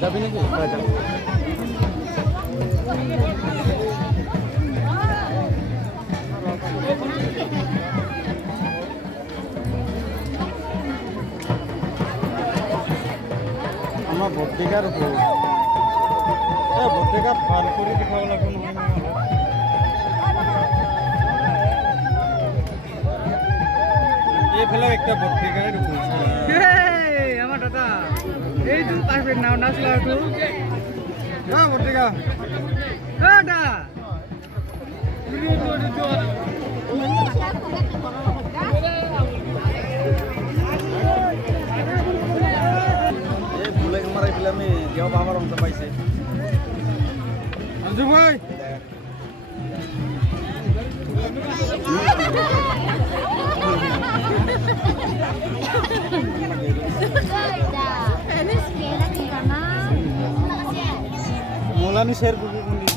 যাবি নাকি? আমার ভর্তিকার ভর্তিকা ভাল করে দেখাব লাগবে নহয় এইফালেও একটা ভর্তিকারে আমার দাদা এই তো পারবে নাও নাচলা তো ভর্তিকা দাদা আমি দেওয়া বাবার অংশ পাইছে আঞ্জু ভাই মোলানি শেয়ার করবি